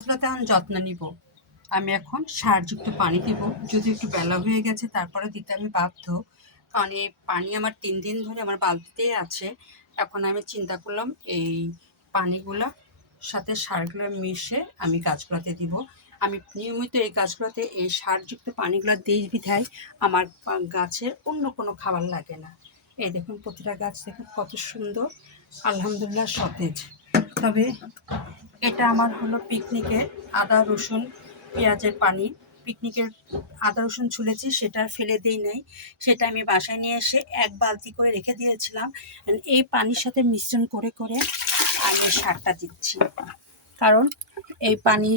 গাছগুলোতে এখন যত্ন নিব। আমি এখন সারযুক্ত পানি দিব, যদি একটু বেলা হয়ে গেছে তারপরে দিতে আমি বাধ্য, কারণ এই পানি আমার 3 দিন ধরে আমার বালতিতেই আছে। এখন আমি চিন্তা করলাম এই পানিগুলা সাথে সারগুলো মিশে আমি গাছগুলোতে দিব। আমি নিয়মিত এই গাছগুলোতে এই সারযুক্ত পানিগুলো দিই বিধায় আমার গাছের অন্য কোনো খাবার লাগে না। এই দেখুন প্রতিটা গাছ দেখুন কত সুন্দর, আলহামদুলিল্লাহ সতেজ। তবে এটা আমার হলো পিকনিকের আদা রসুন পেঁয়াজের পানি। পিকনিকের আদা রসুন ছুলেছি, সেটা ফেলে দিই নাই, সেটা আমি বাসায় নিয়ে এসে 1 বালতি করে রেখে দিয়েছিলাম। এই পানির সাথে মিশ্রণ করে করে আমি সারটা দিচ্ছি, কারণ এই পানি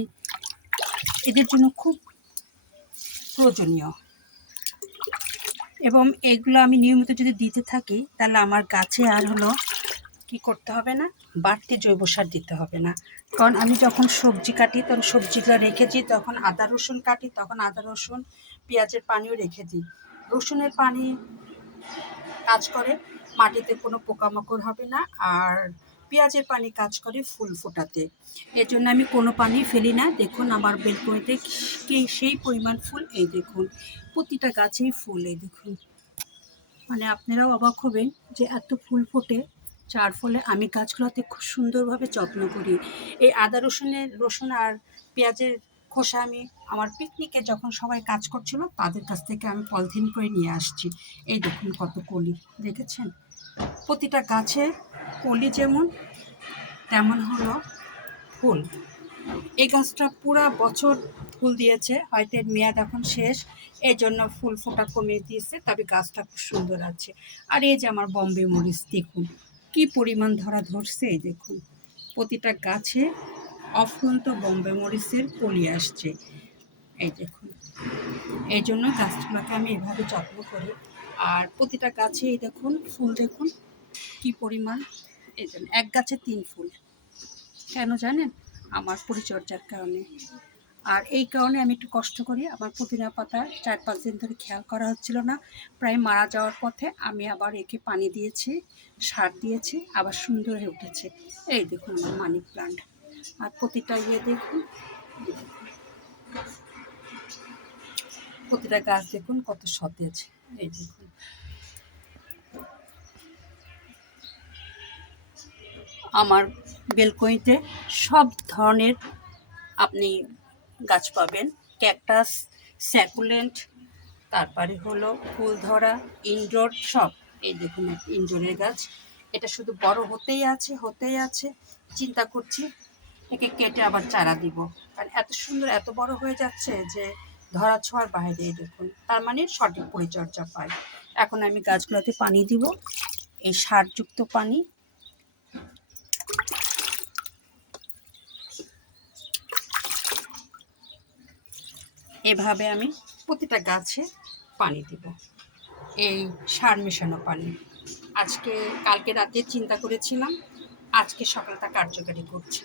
এদের জন্য খুব প্রয়োজনীয়। এবং এগুলো আমি নিয়মিত যদি দিতে থাকি তাহলে আমার গাছে আর হলো কি করতে হবে না, বাড়তি জৈব সার দিতে হবে না। কারণ আমি যখন সবজি কাটি তখন সবজিগুলো রেখে দিই, তখন আদা রসুন কাটি তখন আদা রসুন পেঁয়াজের পানিও রেখে দিই। রসুনের পানি কাজ করে মাটিতে কোনো পোকামাকড় হবে না, আর পেঁয়াজের পানি কাজ করে ফুল ফোটাতে। এর জন্য আমি কোনো পানি ফেলি না। দেখুন আমার বেলকনিতে কি সেই পরিমাণ ফুল, এই দেখুন প্রতিটা গাছেই ফুল, এই দেখুন। মানে আপনারাও অবাক হবেন যে এত ফুল ফোটে, যার ফলে আমি গাছগুলোতে খুব সুন্দরভাবে যত্ন করি। এই আদা রসুন আর পেঁয়াজের খোসা আমি আমার পিকনিকে যখন সবাই কাজ করছিল তাদের কাছ থেকে আমি পলিথিন করে নিয়ে আসছি। এই দেখুন কত কলি, দেখেছেন? প্রতিটা গাছে কলি যেমন তেমন হলো ফুল। এই গাছটা পুরা বছর ফুল দিয়েছে, হয়তো এর মেয়াদ এখন শেষ, এই জন্য ফুল ফোটা কমিয়ে দিয়েছে, তবে গাছটা খুব সুন্দর আছে। আর এই যে আমার বম্বে মরিচ দেখুন কি পরিমাণ ধরা ধরছে, এই দেখুন প্রতিটা গাছে অফুরন্ত বম্বে মরিচের কলি আসছে, এই দেখুন। এই জন্য গাছগুলোকে আমি এভাবে যত্ন করি। আর প্রতিটা গাছে এই দেখুন ফুল, দেখুন কি পরিমাণ। এই জন্য 1 গাছে 3 ফুল, কেন জানেন? আমার পরিচর্যার কারণে। আর এই কারণে আমি একটু কষ্ট করি। আমার পুদিনা পাতা 4-5 দিন ধরে খেয়াল করা হচ্ছিল না, প্রায় মারা যাওয়ার পথে আমি আবার একে পানি দিয়েছি, সার দিয়েছি, আবার সুন্দর হয়ে উঠেছে। এই দেখুন আমার মানি প্লান্ট। আর প্রতিটা দেখুন, প্রতিটা গাছ দেখুন কত সতেজ, এই দেখুন। আমার বেলকনিতে সব ধরনের আপনি গাছ পাবেন, ক্যাকটাস, স্যাকুলেন্ট, তারপরে হলো ফুল ধরা, ইনডোর সব। এই দেখুন একটা ইনডোরের গাছ, এটা শুধু বড় হতেই আছে হতেই আছে। চিন্তা করছি একে কেটে আবার চারা দিব, কারণ এত সুন্দর এত বড় হয়ে যাচ্ছে যে ধরা ছোঁয়ার বাইরে। এই দেখুন, তার মানে সঠিক পরিচর্যা পাই। এখন আমি গাছগুলোতে পানি দিব, এই সারযুক্ত পানি। এভাবে আমি প্রতিটা গাছে পানি দেব, এই সার মেশানো পানি। কালকে রাতে চিন্তা করেছিলাম, আজকে সকালটা কার্যকারী করছি।